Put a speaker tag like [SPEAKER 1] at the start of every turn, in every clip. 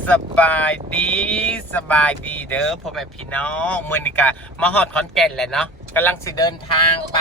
[SPEAKER 1] สบายดีสบายดีเด้อพ่อแม่พี่น้องเมื่อนี้กะมาฮอดขอนแก่นแหละเนาะกำลังสิเดินทางไป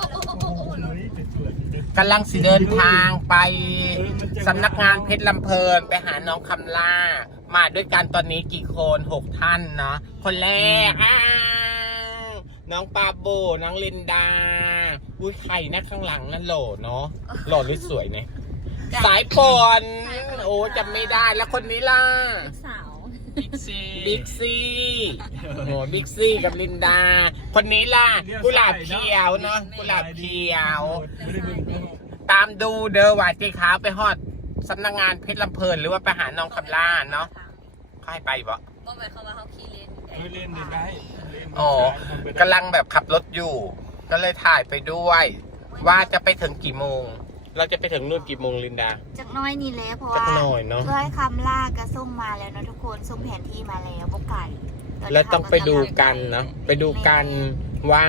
[SPEAKER 1] สำนักงานเพชรลำเพลินไปหาน้องคำล่ามาด้วยกันตอนนี้กี่คน6 ท่านเนาะคนแรกน้องปาโบน้องลินดาอุ้ยใครนะข้างหลังนั่นโหล่เนาะหล่อหรือสวยเนี่ยสายฝนโอ้จำไม่ได้แล้วคนนี้ล่ะ
[SPEAKER 2] สาว
[SPEAKER 1] บิ๊กซี่โอ้บิ๊กซี่กับลินดาคนนี้ล่ะกุหลาบเขียวเนาะกุหลาบเขียวตามดูเด้อว่าเจ๊ขาวไปฮอดสำนักงานเพชรลำเพลินหรือว่าไปหาน้องคำล่าเนาะเขาให้ไปบ่
[SPEAKER 2] ก็หมายความว่าเขาขี่
[SPEAKER 3] เล่นได้
[SPEAKER 1] อ๋อกำลังแบบขับรถอยู่ก็เลยถ่ายไปด้วยว่าจะไปถึงกี่โมงเราจะไปถึงนู่นกี่โมงลินดา
[SPEAKER 4] จากน้อยนี่แล้วเพราะว่าเพื่อให้คำล่ากระส่งมาแล้วนะทุกคนส่งแผนที่มาแล้วพวกไก่
[SPEAKER 1] แล้วต้องไปดูกันเนาะไปดูกันว่า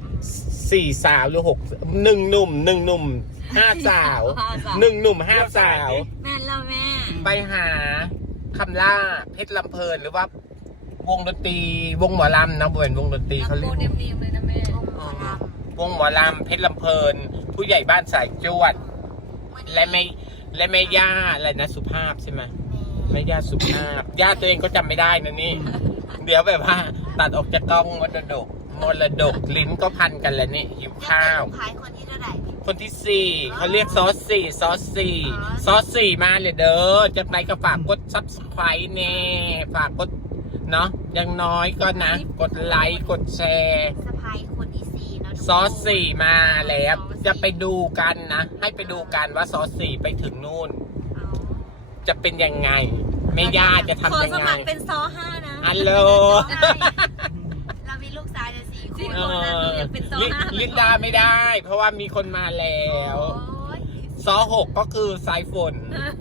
[SPEAKER 1] 4 สาวหรือ1 หนุ่ม5 สาว1 หนุ่ม5 สาว
[SPEAKER 2] แม่แล้วแม่
[SPEAKER 1] ไปหาคำล่าเพชรลำเพลินหรือว่าวงดนตรีวงหมอลำนะบริเวณวงดนตรีเขาเรียก
[SPEAKER 2] เลยนะแม่
[SPEAKER 1] วงหมอลำเพชรลำเพลินผู้ใหญ่บ้านสายจวดและแม่ย่าอะไรนะสุภาพใช่ไหมแม่ย่าสุภาพย่าตัวเองก็จำไม่ได้นะนี่เดี๋ยวแบบว่าตัดออกจากกล้องมรดกลิ้นก็พันกันแล้วนี่หิวข้าว
[SPEAKER 4] คนที่เท่าไหร่
[SPEAKER 1] คนที่4เขาเรียกซอส 4มาเลยเด้อจากไหนก็ฝากกด Subscribe เน่ฝากกดเนาะยังน้อยก็นะกดไลค์กดแชร์
[SPEAKER 4] คนที่4นะ
[SPEAKER 1] ซอส 4มาแล้วจะไปดูกันนะให้ไปดูกันว่าซอส 4ไปถึงนู่นจะเป็นยังไงแม่ย่าจะทำยังไงขอสมัคร
[SPEAKER 2] เป็นซอ5นะ
[SPEAKER 1] ฮัลโหล
[SPEAKER 4] เรามีลูกชายจะ4 คน
[SPEAKER 2] เป็นซอ5
[SPEAKER 1] ลินดาไม่ได้เพราะว่ามีคนมาแล้วซอ6ก็คือสายฝน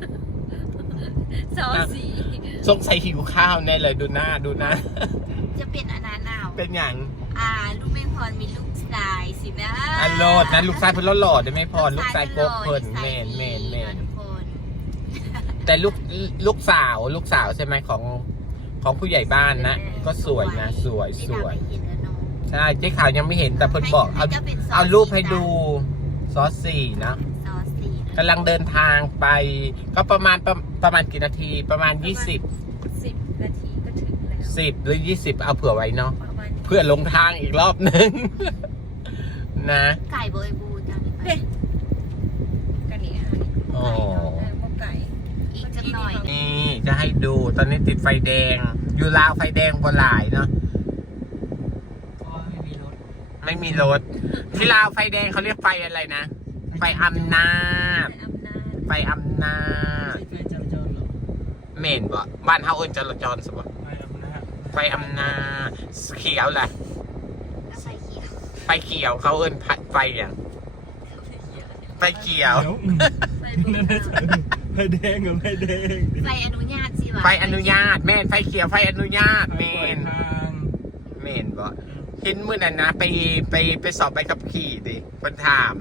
[SPEAKER 2] ซอ4
[SPEAKER 1] สงสัยหิวข้าวแน่เลยดูหน้า
[SPEAKER 4] จะเป็นอนาหนาว
[SPEAKER 1] เป็นอย่าง
[SPEAKER 4] ลูกแม่พรมีลูกชายสินะ
[SPEAKER 1] โลดนะลูกชายเพิ่นหล่อได้ไหมพรลูกชายโกบเพิ่นเมนแต่ลูกสาวใช่ไหมของผู้ใหญ่บ้านนะก็สวยนะสวยใช่เจ๊ขาวยังไม่เห็นแต่เพิ่นบอกเอารูปให้ดูซอส 4นะกำลังเดินทางไปก็ประมาณกี่นาทีประมาณ20
[SPEAKER 2] นาทีก็ถึงแล้ว
[SPEAKER 1] 10 หรือ 20เอาเผื่อไว้เนาะเพื่อลงทางอีกรอบนึงนะ
[SPEAKER 4] ไก่เบยบูจัง
[SPEAKER 2] กันนี่
[SPEAKER 1] อ๋อ
[SPEAKER 2] ไก่
[SPEAKER 4] อีกจังหน่อย
[SPEAKER 1] นี่จะให้ดูตอนนี้ติดไฟแดงอยู่ลาวไฟแดงบนหลายเนาะไม่มีรถที่ลาวไฟแดงเขาเรียกไฟอะไรนะไฟอำนาจเมนบ่บ้านเฮาเอิ้นจราจรสิบ่ไฟอำนาจเขียวแหละไฟเขียวเขาเอิ้นไฟอย่างไฟเขียว
[SPEAKER 3] ไฟแดงกับไฟแดง
[SPEAKER 4] ไฟอนุญาตสิ
[SPEAKER 1] ไฟอนุญาตแม่นไฟเขียวไฟอนุญาตเมนบ่เห็นมื้อนั้นนะไปสอบใบขับขี่ดิเพิ่นถาม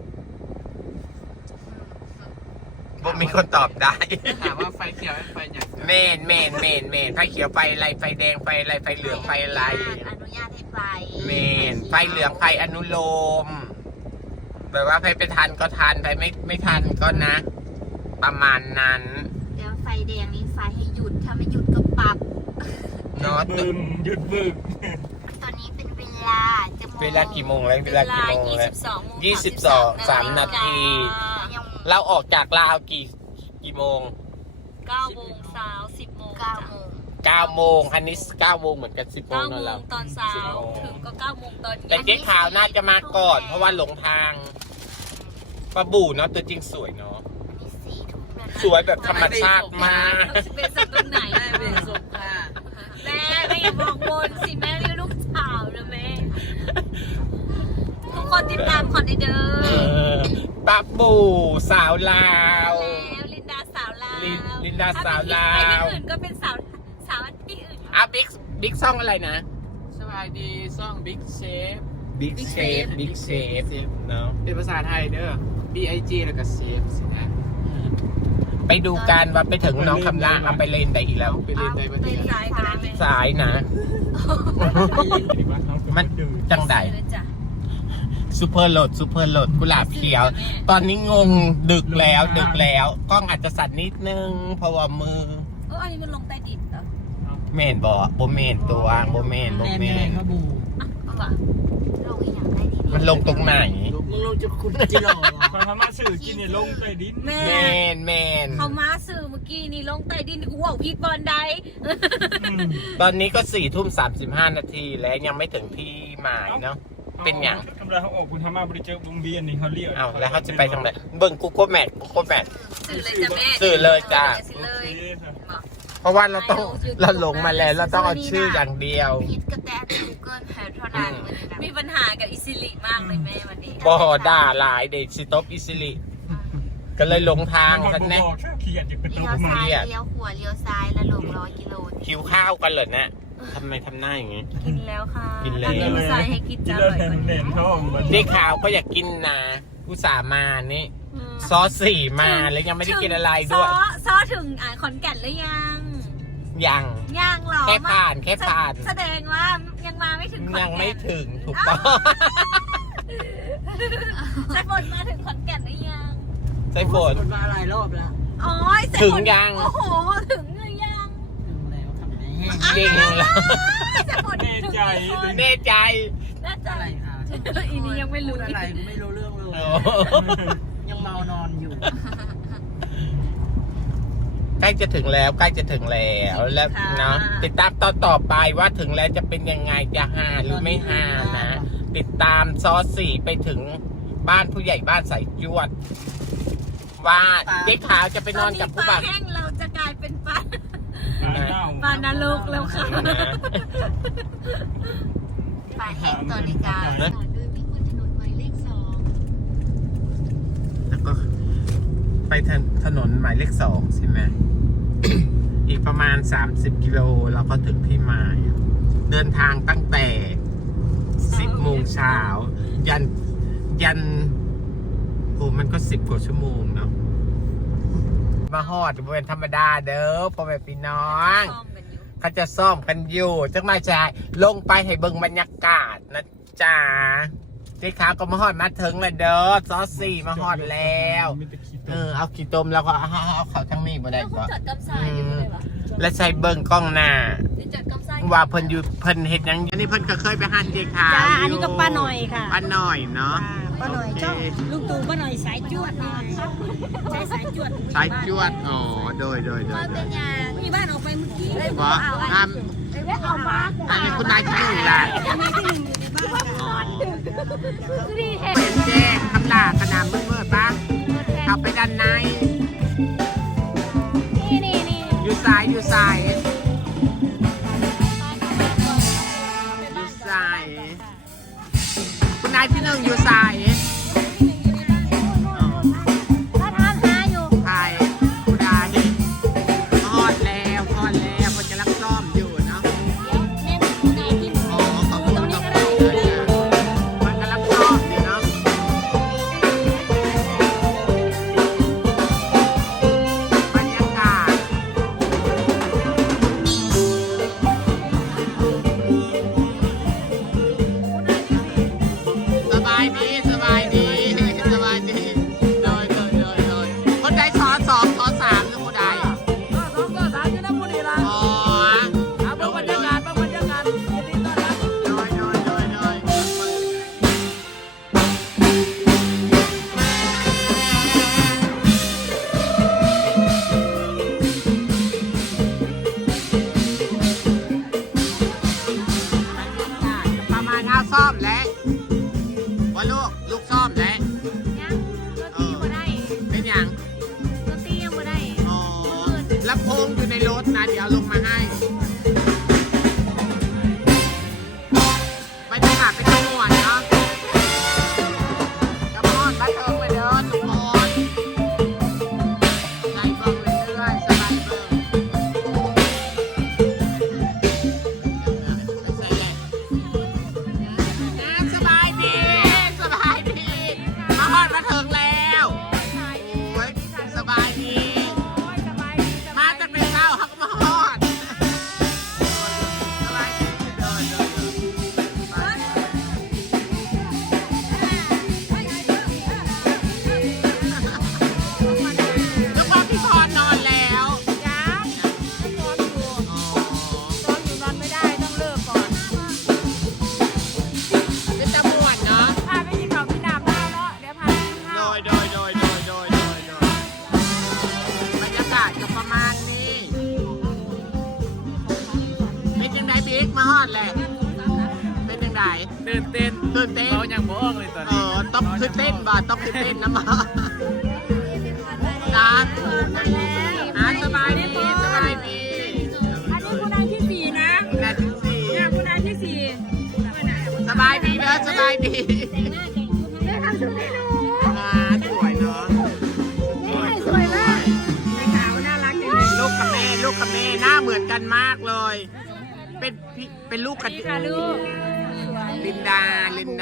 [SPEAKER 1] บ่มีคนตอบได้
[SPEAKER 3] ถามว่าไฟเขียวไฟอย่าง
[SPEAKER 1] เมนไฟเขียวไฟอะไรไฟแดงไฟอะไรไฟเหลืองไฟอะไร
[SPEAKER 4] อนุญาตให้ไฟ
[SPEAKER 1] เมนไฟเหลืองไฟอนุโลมแบบว่าไฟไปทันก็ทันไฟไม่ทันก็นะประมาณนั้น
[SPEAKER 4] แล้วไฟแดงนี่ไฟให้หยุดถ้าไม่หยุดก็ปรับ
[SPEAKER 1] เนาะ
[SPEAKER 3] หยุดบึก
[SPEAKER 4] ตอนนี้เป็นเวลา
[SPEAKER 1] กี่โมงแล้วเวลากี่โมงแล้ว22:03 นาทีเราออกจากลาวกี่โมง
[SPEAKER 2] 9 โมงเช้า10 โมง
[SPEAKER 1] 9 โมงอันนี้9 โมงเหมือนกัน10 โมงนั่นแหละ
[SPEAKER 2] ตอนเช้าถึงก็9 โมงตอน
[SPEAKER 1] แต่เจ๊ขาวน่าจะมาก่อนเพราะว่าหลงทางปะบู่เนาะตัวจริงสวยเนาะสวยแบบธรรมชาติมาก
[SPEAKER 2] เป็นสกุลไหนเป็นสุขค่ะแม่ไม่อย่ามองบนสิแม่เรียกลูกสาวนะแม่ทุกคนติดตามขอได้เด้อ
[SPEAKER 1] ปะบู่สาวลาว
[SPEAKER 2] แล้วลินดาสาวลาว
[SPEAKER 1] ไป
[SPEAKER 2] ที่อื่นก็เป็นสาวที่อื่น
[SPEAKER 1] บิ๊กซ่องอะไรนะ
[SPEAKER 3] สบายดีซ่องบิ๊กเชฟ
[SPEAKER 1] เนาะ
[SPEAKER 3] เป็นภาษาไทยเด้อ BIG แล้วก็เชฟสินะ
[SPEAKER 1] ไปไปดูกันว่าไปถึงน้องคำล่าเอาไปเล่นได้อีกแล้ว
[SPEAKER 3] ไปเล่นได้ปะเนี่ย
[SPEAKER 2] ซ้ายก็ได้ไหม
[SPEAKER 1] สายนะ มันจังใด
[SPEAKER 2] เลยจ้ะ
[SPEAKER 1] ซูเปอร์โหลดกุหลาบเขียว ตอนนี้งงดึกแล้วกล้องอาจจะสั่นนิดนึงเพราะว่ามือ
[SPEAKER 2] อันนี้มันลงใต้ดินเหรอ
[SPEAKER 1] เมนบอกโบเมนตัวโบเมน
[SPEAKER 2] เอาว่ะ
[SPEAKER 4] ลงอีกอย่างได้ดี
[SPEAKER 1] มันลงตรงไหน
[SPEAKER 3] มึงลงจุดคุณจิโร่คนพม่าสื่อกินเนี่ยลงใต้ดิน
[SPEAKER 2] แม่
[SPEAKER 1] เมน
[SPEAKER 2] เขามาสื่อเมื่อกี้นี่ลงใต้ดินกูว่าพีดบอลใด
[SPEAKER 1] ตอนนี้ก็4:35 นาทีแล้วยังไม่ถึงที่หมายเนาะเป็นอย่าง
[SPEAKER 5] กำลังเขาออกคุณธรรมาบริเจอวงเวียนนี่เขาเรียก
[SPEAKER 1] เอาแล้วเขาจะไปทางไหนเบิ่งกูโก้แมท
[SPEAKER 2] สื่อเลยจ้ะแม่
[SPEAKER 1] สื่อเลยจ้ะ
[SPEAKER 2] สื่อเลย
[SPEAKER 1] เพราะว่าเราหลงมาแล้วเราต้องเอาชื่ออย่างเดียว
[SPEAKER 4] พิษกระแตใน Google แฮร์เท่านั้นเลยนะ
[SPEAKER 2] มีปัญหากับอิซิลิมากเลยแม่วันนี้
[SPEAKER 1] บอด่าหลายเด็กสิตบอิสิลิก็เลยหลงทางกันแน่
[SPEAKER 5] เขียนอยู่เป็นตัว
[SPEAKER 4] เลี้ยว
[SPEAKER 5] มา
[SPEAKER 4] ซ้ายเลี้ยวขวาเลี้ยวซ้ายแล้วลง100 กิโล
[SPEAKER 1] หิวข้าวกันเหรอเนี่ยทำไมทำหน้าอย่างงี้
[SPEAKER 2] กินแล้วค่ะ
[SPEAKER 1] กินแล้ว
[SPEAKER 2] อันี้ใส่ให้กิน
[SPEAKER 5] กิน
[SPEAKER 2] จ้า
[SPEAKER 5] แล้ว
[SPEAKER 2] อร่อยกว่า
[SPEAKER 5] เน้นท้องมัน
[SPEAKER 1] นี่ข่าวก็อยากกินนะอุตส่าห์มานี่ซอส4มาแล้วยังไม่ได้กินอะไรด้วย
[SPEAKER 2] ซอถึงขอนแก่นหรือยัง
[SPEAKER 1] ยัง
[SPEAKER 2] ยังหรอ
[SPEAKER 1] แค่ผ่านแค่ผ่าน
[SPEAKER 2] แสดงว่ายังมาไม่ถึงขอนแก่น
[SPEAKER 1] ยังไม่ถึงถูกต้อง
[SPEAKER 2] สายฝนมาถึงขอนแก่นหรือยัง
[SPEAKER 1] ใส่ฝน
[SPEAKER 3] มาหลายรอบแล้ว
[SPEAKER 2] อ๋อสา
[SPEAKER 1] ถึ
[SPEAKER 2] ฝ
[SPEAKER 1] ง
[SPEAKER 2] น
[SPEAKER 1] ยัง
[SPEAKER 2] โอ้โหถึงหรือยัง
[SPEAKER 3] ถึงแล้วทำไงแห้ง
[SPEAKER 1] จริงเหรอ
[SPEAKER 2] สายฝนถึง
[SPEAKER 1] แน่ใจ
[SPEAKER 2] น่าจะ
[SPEAKER 3] อะไรค่ะ
[SPEAKER 2] อีนี้ยังไม่รู้
[SPEAKER 3] อะไรกูไม่รู้เรื่องเลย
[SPEAKER 1] โอ้
[SPEAKER 3] ยังเมานอนอยู่
[SPEAKER 1] ใกล้จะถึงแล้วแล้วเนาะติดตามตอนต่อไปว่าถึงแล้วจะเป็นยังไงจะหาหรือไม่หานะ ติดตามซอส4ไปถึงบ้านผู้ใหญ่บ้านสายจวด ว่าเจ๊ขาวจะไปนอนกับผู้บ่าว
[SPEAKER 2] ตอนนี้ปลาแห้งเราจะกลายเป็นปลา
[SPEAKER 5] เน่า
[SPEAKER 2] ปลานรกแล้วค่ะ
[SPEAKER 4] ฝ่ายแห่งตอนนี้กา
[SPEAKER 1] แล้วก็ไปถนนหมายเลข2ใช่ไหม อีกประมาณ30 กิโลเราก็ถึงที่หมาย เดินทางตั้งแต่10 โมงเช้ายันโอ้มันก็10 กว่าชั่วโมงเนาะมาฮอดเป็นธรรมดาเด้อพ่อแม่พี่น้องเขาจะซ่อมกันอยู่จังมาจ่ายลงไปให้เบิ่งบรรยากาศนะจ๊ะเจ๊ขาวก็มาฮอดมาถึงแล้วเด้อซอส4มาฮอดแล้วเอาขี้ต้มแล้วก็เอาเขาทั้งนี้มาได้
[SPEAKER 2] แล้ว
[SPEAKER 1] ก็
[SPEAKER 2] เขาจัดกำไซอยู่เลยวะ
[SPEAKER 1] และใช้เบิ่งกล้องหน้า
[SPEAKER 2] จัดกำไซ
[SPEAKER 1] ว่าเพิ่นอยู่เพิ่นเฮ็ดหยังอันนี้เพิ่นก็เคยไปหันเจ๊ขาว
[SPEAKER 6] จ้าอันนี้ก็ป้าหน่อยค่ะ
[SPEAKER 1] ป้าหน่อยเนาะ
[SPEAKER 6] ป้าหน่อย
[SPEAKER 1] โเค
[SPEAKER 6] ช่องลุงตู่ป้าหน่อยสายจวดหน่อยใช้สายจวด
[SPEAKER 1] สายจวดอ๋อโดย
[SPEAKER 4] มันเป็นยาง
[SPEAKER 6] มีบ้านออกไปเมื่อกี้
[SPEAKER 1] เพราะ
[SPEAKER 6] เอามา
[SPEAKER 1] อันนี้คุณนายที่หนึ่งล่ะ
[SPEAKER 6] อันนี้ที่หนึ่งอยู่ในบ้านค่ะ
[SPEAKER 1] เป็นแจ้งคำลาขนาดมืดๆป่ะเข้าไปด้านใน
[SPEAKER 6] นี่
[SPEAKER 1] อยู่สายอยู่คุณนายที่หนึ่งอยู่สาย
[SPEAKER 6] ถ้าทานหาอยู่
[SPEAKER 1] ใครผู้ใดฮอดแล้วเพิ่นกำลังซ่อมอยู่เนาะ
[SPEAKER 6] แม่คุณนายที่หนึ่ง
[SPEAKER 1] อ๋อขอบคุณเพิ่นกำลังซ่อมอยู่เนาะบรรยากาศสบายดีโดยคนใดสอ2สอ3หรือคนใดอ๋อประมาณเอาซ่อมแล้วว่าลูกซ่อมแล้ว
[SPEAKER 6] ยังตัวตีบ่ได้
[SPEAKER 1] เป็นอย่าง
[SPEAKER 6] ตัวตียังบ่ได้
[SPEAKER 1] อ๋อลำโพงอยู่ในรถนะเดี๋ยวลงมาให้บรรยากาศเป็นขมวดเนาะกระมอนบัดเทิงไปเดินทุกคนใจเบิ่งเรื่อยๆสบายเบิ่งสบายดีมาฮอดมาถึงแล้วโอ้ยสบายดีมาฮอดแหละเป็นยังไง
[SPEAKER 3] ตื่นเต้น
[SPEAKER 1] ตื่นเต้น
[SPEAKER 3] เรายังบ่ออกเลยตอนนี้
[SPEAKER 1] ต้องคือเต้นบ่ต้องคือเต้นนะมานะสบายดีสบายดี
[SPEAKER 6] อันนี้คุณนายที่สี่นะ
[SPEAKER 1] นาทีสี่
[SPEAKER 6] เนี่ยคุณนายที่สี่
[SPEAKER 1] สบายดีเด้อสบายดี
[SPEAKER 6] ได้ทำชุดให้หนู
[SPEAKER 1] สวยเนาะ
[SPEAKER 6] สวยมากในขาวน่ารักจังเลย
[SPEAKER 1] ลูกกับแม่หน้าเหมือนกันมากเลย เป็นลูกกัน
[SPEAKER 6] ค่ะลูก
[SPEAKER 1] ลินดา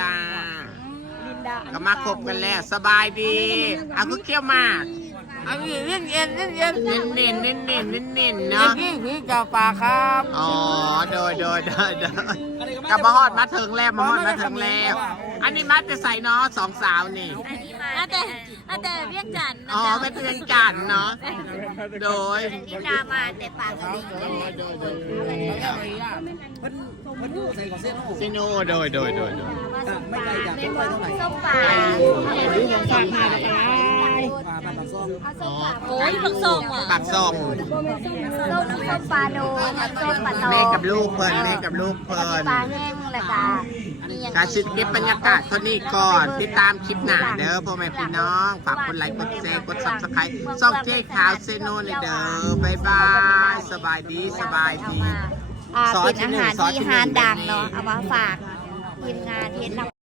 [SPEAKER 1] ก็มาคบกันแล้วสบายดีเอาคือเคี้ยวมากเอาเน้นเนาะ
[SPEAKER 3] พี่กาฝาครับ
[SPEAKER 1] อ๋อโดยกลับมาฮอดมาถึงแล้วอันนี้มาจะใส่เนาะสองสาวนี่
[SPEAKER 2] แต่เวียงจันทร์
[SPEAKER 1] อ๋อไม่เป็นจันเนาะโดย
[SPEAKER 4] ลินดามาแต่ปากดี
[SPEAKER 1] ซิโนโดย
[SPEAKER 4] ไม่ไกลจากต้นไม้เท่าไหร่ส้มป่า
[SPEAKER 1] อ๋อ
[SPEAKER 2] โอ้ยปักส่งอ่ะ
[SPEAKER 1] ปากซ่อง
[SPEAKER 4] ส้มปลาโดส้มปลาตอง
[SPEAKER 1] แม่กับลูกเพิ่น
[SPEAKER 4] ปลาแห้งละกามีอย่าง
[SPEAKER 1] การชิดเก็บบรรยากาศเท่านี้ก่อนติดตามคลิปหน้าเด้อพ่อแม่พี่น้องฝากกดไลค์กดแชร์กด Subscribe ส่องเจ๊ขาวเซโนเลยเด้อบ๊ายบายสบายดี
[SPEAKER 4] เป็นอาหารที่ฮานดังเนาะเอามาฝากทีมงานเฮ็ดนำ